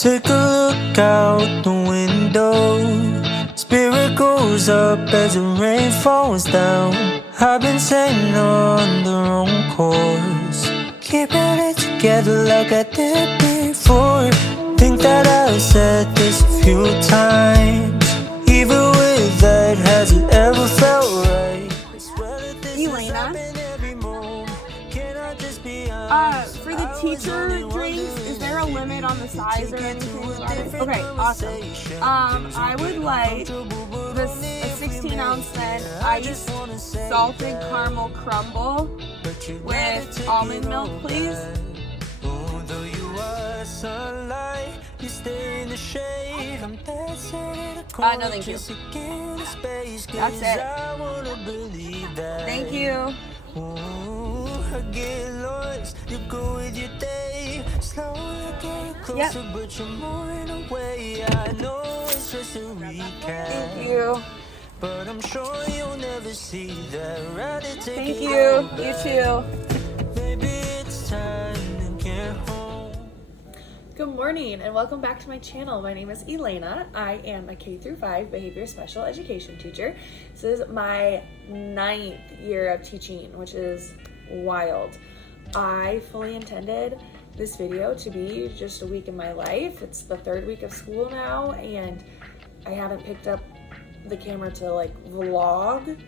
Take a look out the window. Spirit goes up as the rain falls down. I've been sailing on the wrong course, keeping it together like I did before. Think that I've said this a few times. Even with that, has it ever felt right? Elena, for the teacher drinks, is there a limit on the size or anything about it? Okay, awesome. I would like a 16-ounce then iced salted caramel crumble with almond milk, please. No, thank you. That's it. Thank you. Yep. Thank you. But I'm sure you'll never see that. Thank you. You too. Maybe it's time to get home. Good morning and welcome back to my channel. My name is Elena. I am a K-5 behavior special education teacher. This is my 9th year of teaching, which is wild. I fully intended this video to be just a week in my life. It's the 3rd week of school now and I haven't picked up the camera to vlog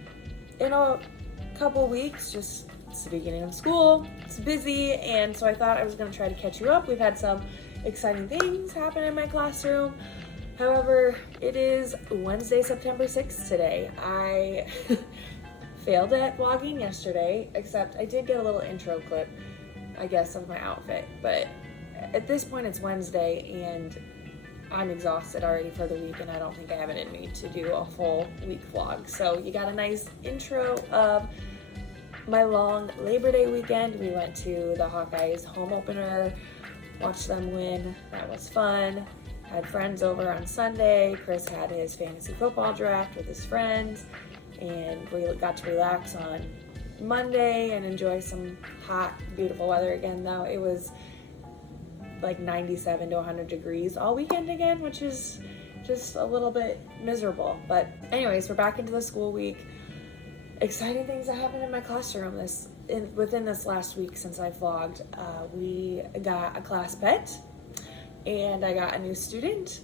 in a couple weeks. Just it's the beginning of school, it's busy, and so I thought I was going to try to catch you up. We've had some exciting things happen in my classroom. However, it is Wednesday, September 6th today. I failed at vlogging yesterday, except I did get a little intro clip, I guess, of my outfit. But at this point, it's Wednesday, and I'm exhausted already for the week, and I don't think I have it in me to do a full week vlog. So you got a nice intro of my long Labor Day weekend. We went to the Hawkeyes home opener, watched them win. That was fun. Had friends over on Sunday. Chris had his fantasy football draft with his friends, and we got to relax on Monday and enjoy some hot, beautiful weather again, though. It was like 97 to 100 degrees all weekend again, which is just a little bit miserable. But anyways, we're back into the school week. Exciting things that happened in my classroom within this last week since I vlogged. We got a class pet and I got a new student.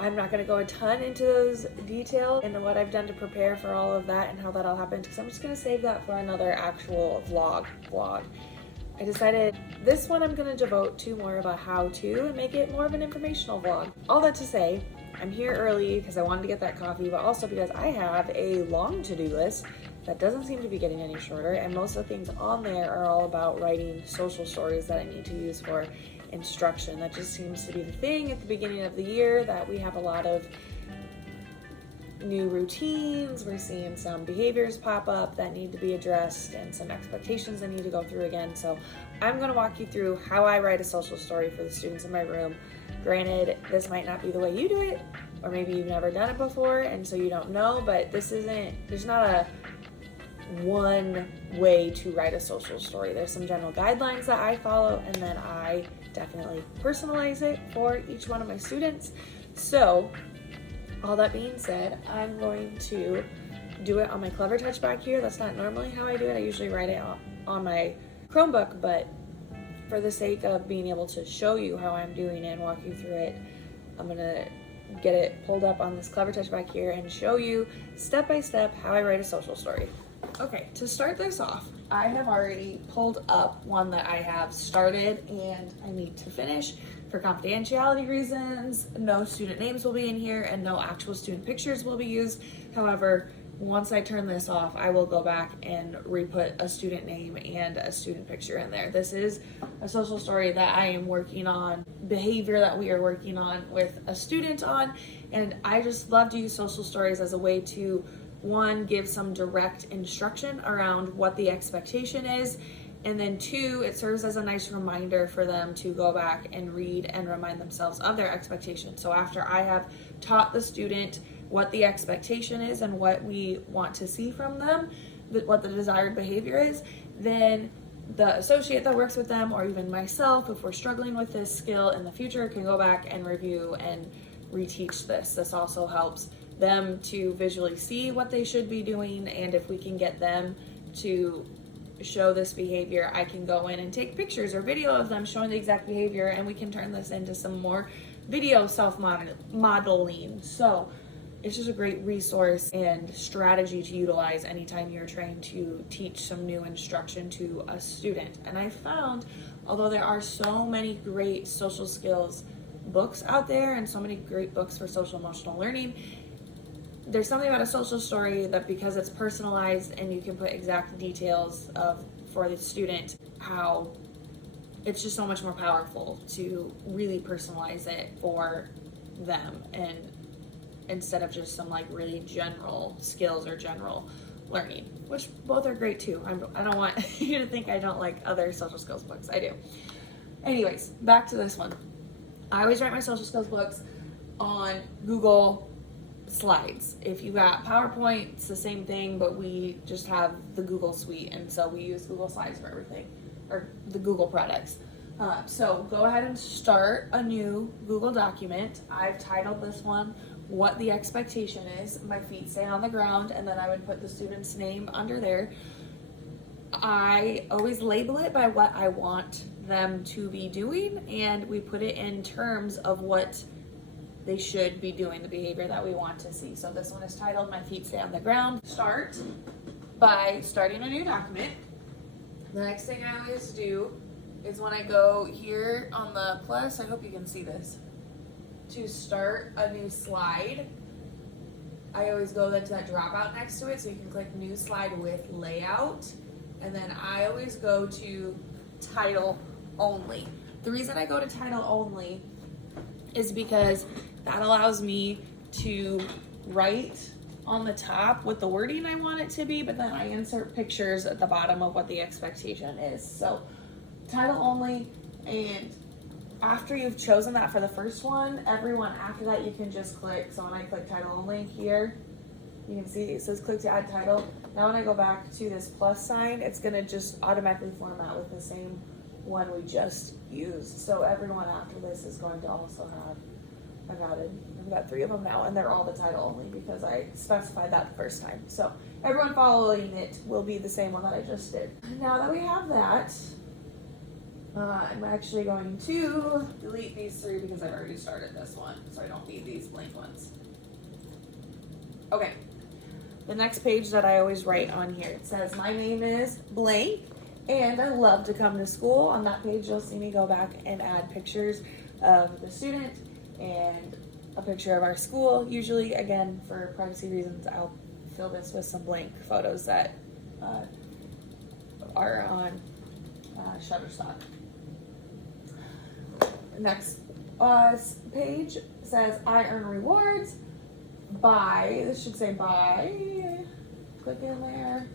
I'm not going to go a ton into those details and what I've done to prepare for all of that and how that all happened, because I'm just going to save that for another actual vlog. I decided this one I'm going to devote to more about how to and make it more of an informational vlog. All that to say, I'm here early because I wanted to get that coffee, but also because I have a long to-do list that doesn't seem to be getting any shorter, and most of the things on there are all about writing social stories that I need to use for instruction. That just seems to be the thing at the beginning of the year, that we have a lot of new routines. We're seeing some behaviors pop up that need to be addressed and some expectations I need to go through again. So I'm going to walk you through how I write a social story for the students in my room. Granted, this might not be the way you do it, or maybe you've never done it before and so you don't know, but there's not a one way to write a social story. There's some general guidelines that I follow, and then I definitely personalize it for each one of my students. So all that being said, I'm going to do it on my Clever Touch back here. That's not normally how I do it. I usually write it on my Chromebook, but for the sake of being able to show you how I'm doing it and walk you through it, I'm gonna get it pulled up on this Clever Touch back here and show you step by step how I write a social story. Okay, to start this off, I have already pulled up one that I have started and I need to finish. For confidentiality reasons, no student names will be in here and no actual student pictures will be used. However, once I turn this off, I will go back and re-put a student name and a student picture in there. This is a social story that I am working on, behavior that we are working on with a student on, and I just love to use social stories as a way to, one, give some direct instruction around what the expectation is, and then 2, it serves as a nice reminder for them to go back and read and remind themselves of their expectations. So after I have taught the student what the expectation is and what we want to see from them, what the desired behavior is, then the associate that works with them, or even myself, if we're struggling with this skill in the future, can go back and review and reteach this. This also helps them to visually see what they should be doing, and if we can get them to show this behavior, I can go in and take pictures or video of them showing the exact behavior, and we can turn this into some more video self-modeling. So it's just a great resource and strategy to utilize anytime you're trying to teach some new instruction to a student. And I found, although there are so many great social skills books out there and so many great books for social emotional learning, there's something about a social story that, because it's personalized and you can put exact details of for the student, how it's just so much more powerful to really personalize it for them, and instead of just some like really general skills or general learning, which both are great too. I don't want you to think I don't like other social skills books. I do. Anyways, back to this one. I always write my social skills books on Google Slides. If you got PowerPoint, it's the same thing, but we just have the Google suite, and so we use Google Slides for everything, or the Google products. So go ahead and start a new Google document. I've titled this one what the expectation is. My feet stay on the ground, and then I would put the student's name under there. I always label it by what I want them to be doing, and we put it in terms of what they should be doing, the behavior that we want to see. So this one is titled My Feet Stay on the Ground. Start by starting a new document. The next thing I always do is when I go here on the plus, I hope you can see this, to start a new slide, I always go then to that drop out next to it, so you can click new slide with layout, and then I always go to title only. The reason I go to title only is because that allows me to write on the top what the wording I want it to be, but then I insert pictures at the bottom of what the expectation is. So title only, and after you've chosen that for the first one, everyone after that you can just click. So when I click title only here, you can see it says click to add title. Now when I go back to this plus sign, it's gonna just automatically format with the same one we just used. So everyone after this is going to also have, I've got 3 of them now, and they're all the title only because I specified that the first time. So everyone following it will be the same one that I just did. Now that we have that, I'm actually going to delete these 3 because I've already started this one, so I don't need these blank ones. Okay, the next page that I always write on here, it says my name is blank and I love to come to school. On that page you'll see me go back and add pictures of the student and a picture of our school. Usually, again, for privacy reasons, I'll fill this with some blank photos that are on Shutterstock. Next page says I earn rewards by, this should say by, click in there,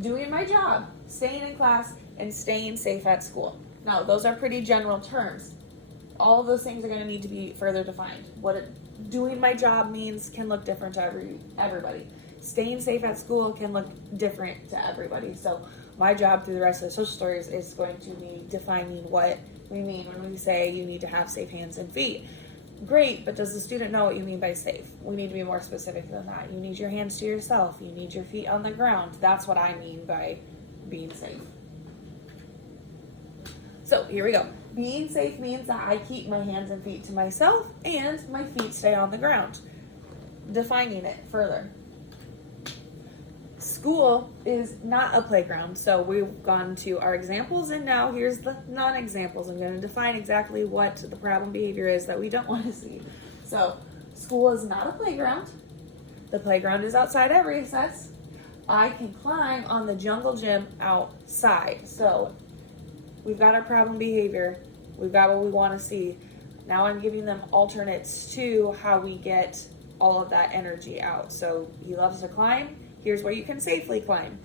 doing my job, staying in class, and staying safe at school. Now, those are pretty general terms. All of those things are going to need to be further defined. What doing my job means can look different to everybody. Staying safe at school can look different to everybody. So my job through the rest of the social stories is going to be defining what we mean when we say you need to have safe hands and feet. Great, but does the student know what you mean by safe? We need to be more specific than that. You need your hands to yourself. You need your feet on the ground. That's what I mean by being safe. So here we go. Being safe means that I keep my hands and feet to myself and my feet stay on the ground. Defining it further. School is not a playground, so we've gone to our examples, and now here's the non-examples. I'm going to define exactly what the problem behavior is that we don't want to see. So, school is not a playground. The playground is outside at recess. I can climb on the jungle gym outside. So, we've got our problem behavior. We've got what we want to see. Now I'm giving them alternates to how we get all of that energy out. So, he loves to climb. Here's where you can safely climb.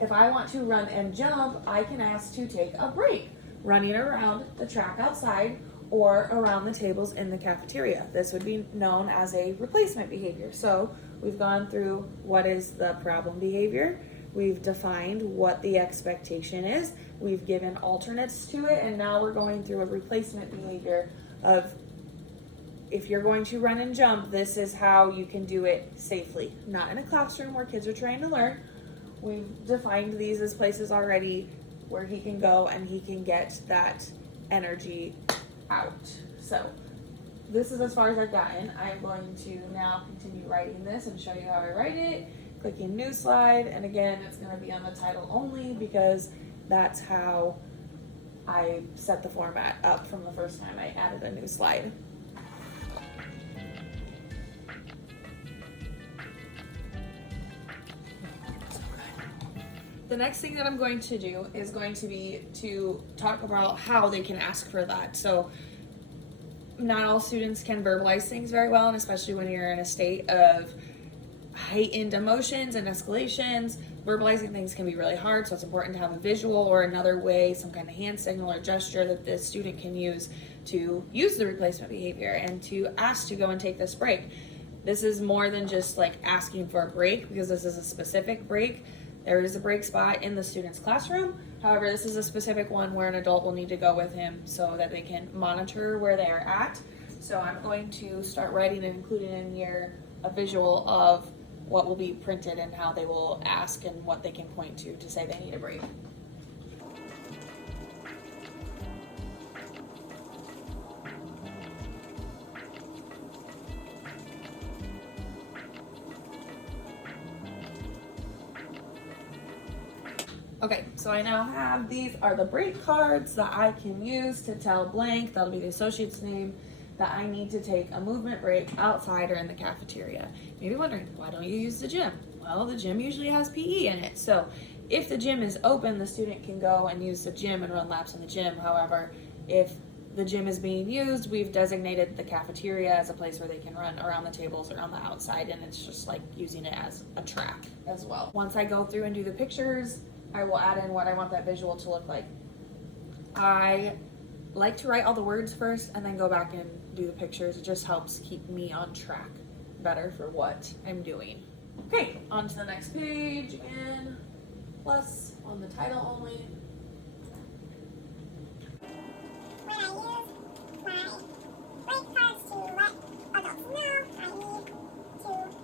If I want to run and jump, I can ask to take a break, running around the track outside or around the tables in the cafeteria. This would be known as a replacement behavior. So we've gone through what is the problem behavior, We've defined what the expectation is. We've given alternates to it, and now we're going through a replacement behavior of, if you're going to run and jump, this is how you can do it safely. Not in a classroom where kids are trying to learn. We've defined these as places already where he can go and he can get that energy out. So this is as far as I've gotten. I'm going to now continue writing this and show you how I write it. Clicking new slide, and again, it's going to be on the title only because that's how I set the format up from the first time I added a new slide. The next thing that I'm going to do is going to be to talk about how they can ask for that. So not all students can verbalize things very well, and especially when you're in a state of heightened emotions and escalations, verbalizing things can be really hard. So it's important to have a visual or another way, some kind of hand signal or gesture that the student can use to use the replacement behavior and to ask to go and take this break. This is more than just like asking for a break, because this is a specific break. There is a break spot in the student's classroom. However, this is a specific one where an adult will need to go with him so that they can monitor where they are at. So I'm going to start writing and including in here a visual of what will be printed and how they will ask and what they can point to say they need a break. Okay, so I now have, these are the break cards that I can use to tell blank, that'll be the associate's name, that I need to take a movement break outside or in the cafeteria. Maybe wondering, why don't you use the gym? Well, the gym usually has PE in it. So if the gym is open, the student can go and use the gym and run laps in the gym. However, if the gym is being used, we've designated the cafeteria as a place where they can run around the tables or on the outside, and it's just like using it as a track as well. Once I go through and do the pictures, I will add in what I want that visual to look like. I like to write all the words first and then go back and do the pictures. It just helps keep me on track better for what I'm doing. Okay, on to the next page again, plus on the title only. When I use my break cards to let adults know I need to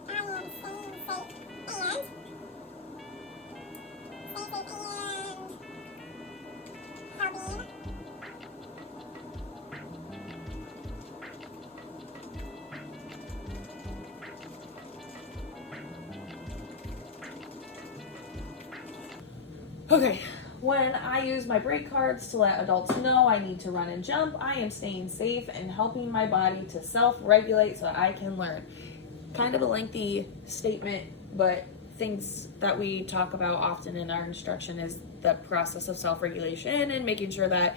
run and jump, I am staying safe and helping. Okay, when I use my break cards to let adults know I need to run and jump, I am staying safe and helping my body to self-regulate so I can learn. Kind of a lengthy statement, but things that we talk about often in our instruction is the process of self-regulation and making sure that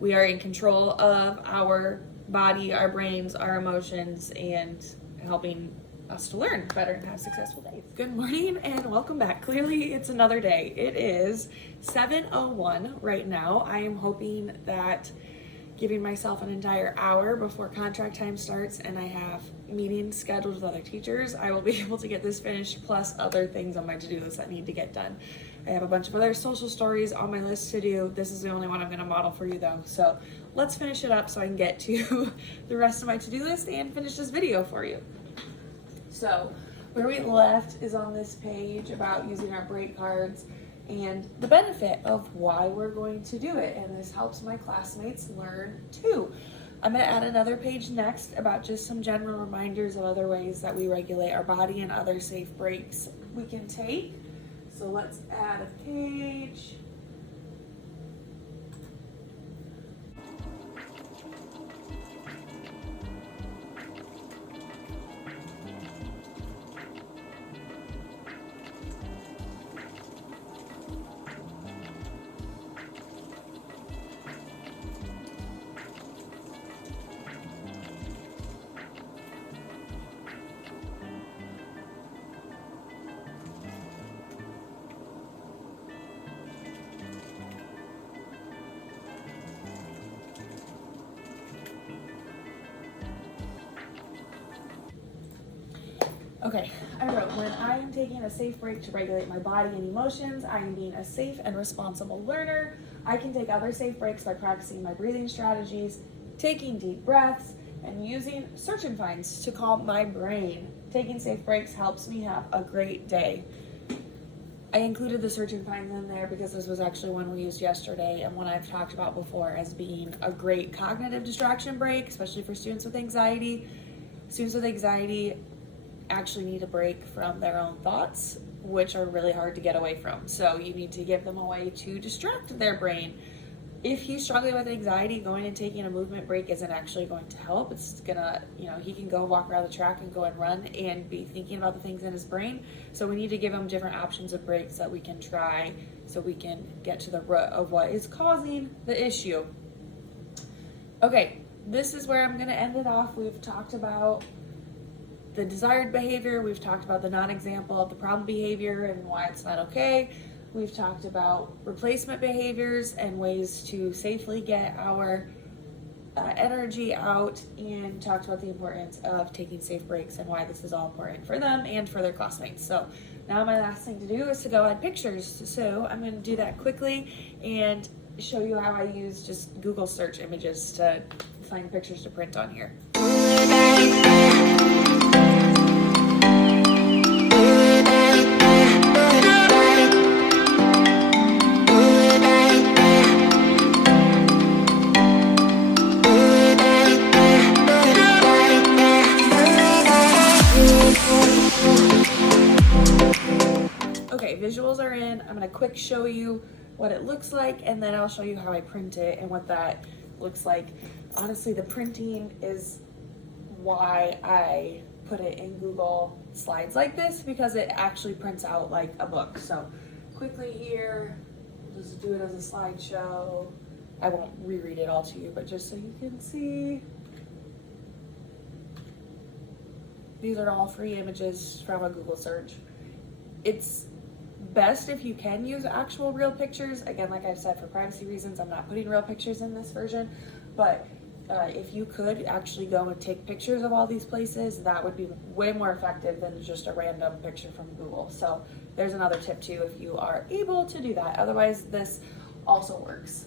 we are in control of our body, our brains, our emotions, and helping us to learn better and have successful days. Good morning and welcome back. Clearly it's another day. It is 7:01 right now. I am hoping that giving myself an entire hour before contract time starts and I have meetings scheduled with other teachers, I will be able to get this finished, plus other things on my to-do list that need to get done. I have a bunch of other social stories on my list to do. This is the only one I'm going to model for you though. So let's finish it up so I can get to the rest of my to-do list and finish this video for you. So where we left is on this page about using our break cards and the benefit of why we're going to do it. And this helps my classmates learn too. I'm going to add another page next about just some general reminders of other ways that we regulate our body and other safe breaks we can take. So let's add a page. Okay, I wrote, when I am taking a safe break to regulate my body and emotions, I am being a safe and responsible learner. I can take other safe breaks by practicing my breathing strategies, taking deep breaths, and using search and finds to calm my brain. Taking safe breaks helps me have a great day. I included the search and finds in there because this was actually one we used yesterday and one I've talked about before as being a great cognitive distraction break, especially for students with anxiety. Students with anxiety actually need a break from their own thoughts, which are really hard to get away from. So you need to give them a way to distract their brain. If he's struggling with anxiety, going and taking a movement break isn't actually going to help. It's gonna, he can go walk around the track and go and run and be thinking about the things in his brain. So we need to give him different options of breaks that we can try so we can get to the root of what is causing the issue. Okay, this is where I'm gonna end it off. We've talked about the desired behavior. We've talked about the non-example of the problem behavior and why it's not okay. We've talked about replacement behaviors and ways to safely get our energy out, and talked about the importance of taking safe breaks and why this is all important for them and for their classmates. So now my last thing to do is to go add pictures. So I'm going to do that quickly and show you how I use just Google search images to find pictures to print on here. Visuals are in. I'm going to quick show you what it looks like, and then I'll show you how I print it and what that looks like. Honestly, the printing is why I put it in Google Slides like this, because it actually prints out like a book. So quickly here, just do it as a slideshow. I won't reread it all to you, but just so you can see. These are all free images from a Google search. It's best if you can use actual real pictures. Again, like I've said, for privacy reasons, I'm not putting real pictures in this version, but if you could actually go and take pictures of all these places, that would be way more effective than just a random picture from Google. So there's another tip too, if you are able to do that. Otherwise, this also works.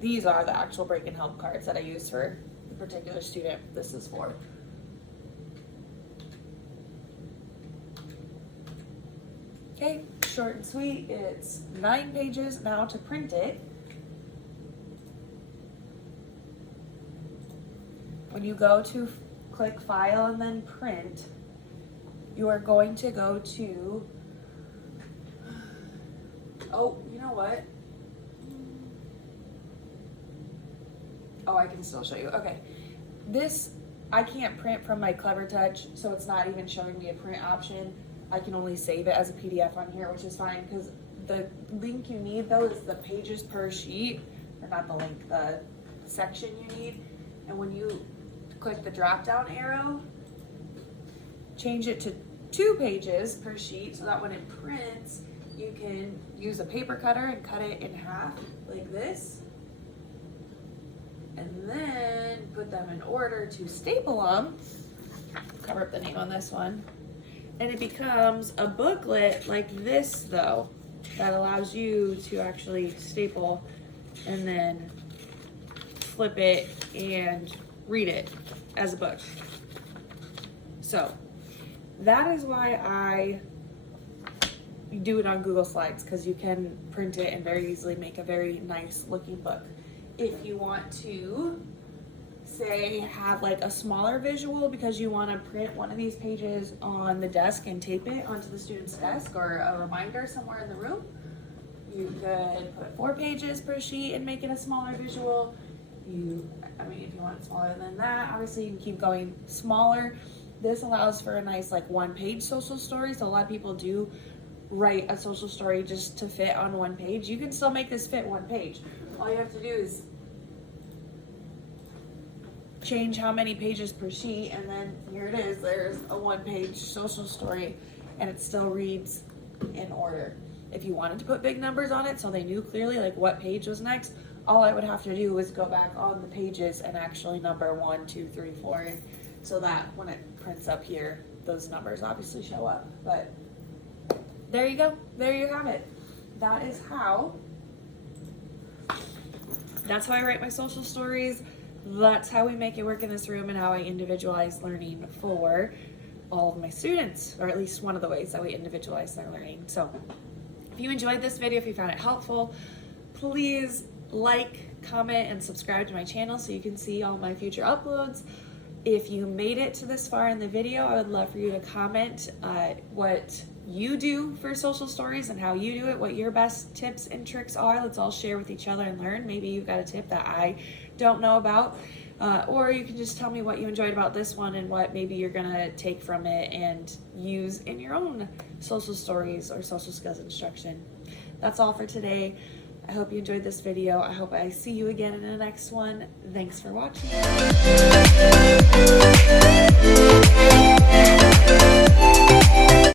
These are the actual break and help cards that I use for the particular student this is for. Okay, short and sweet. It's 9 pages. Now to print it, when you go to click File and then Print, you are going to go to, oh, you know what? Oh, I can still show you. Okay, this, I can't print from my Clever Touch, so it's not even showing me a print option. I can only save it as a PDF on here, which is fine, because the link you need though is the pages per sheet, or not the link, the section you need. And when you click the drop down arrow, change it to 2 pages per sheet so that when it prints, you can use a paper cutter and cut it in half like this. And then put them in order to staple them. Cover up the name on this one. And it becomes a booklet like this though, that allows you to actually staple and then flip it and read it as a book. So that is why I do it on Google Slides, because you can print it and very easily make a very nice looking book. If you want to say have like a smaller visual because you want to print one of these pages on the desk and tape it onto the student's desk or a reminder somewhere in the room, you could put 4 pages per sheet and make it a smaller visual. If you want it smaller than that, obviously you can keep going smaller. This allows for a nice like 1-page social story. So a lot of people do write a social story just to fit on 1 page. You can still make this fit 1 page. All you have to do is change how many pages per sheet, and then here it is. There's a 1-page social story, and it still reads in order. If you wanted to put big numbers on it so they knew clearly like what page was next, all I would have to do was go back on the pages and actually number 1, 2, 3, 4, so that when it prints up here, those numbers obviously show up. But there you go. There you have it. That's how I write my social stories. That's how we make it work in this room, and how I individualize learning for all of my students, or at least one of the ways that we individualize their learning. So if you enjoyed this video, if you found it helpful, please like, comment, and subscribe to my channel so you can see all my future uploads. If you made it to this far in the video, I would love for you to comment what you do for social stories and how you do it, what your best tips and tricks are. Let's all share with each other and learn. Maybe you've got a tip that I don't know about, or you can just tell me what you enjoyed about this one and what maybe you're gonna take from it and use in your own social stories or social skills instruction. That's all for today. I hope you enjoyed this video. I hope I see you again in the next one. Thanks for watching.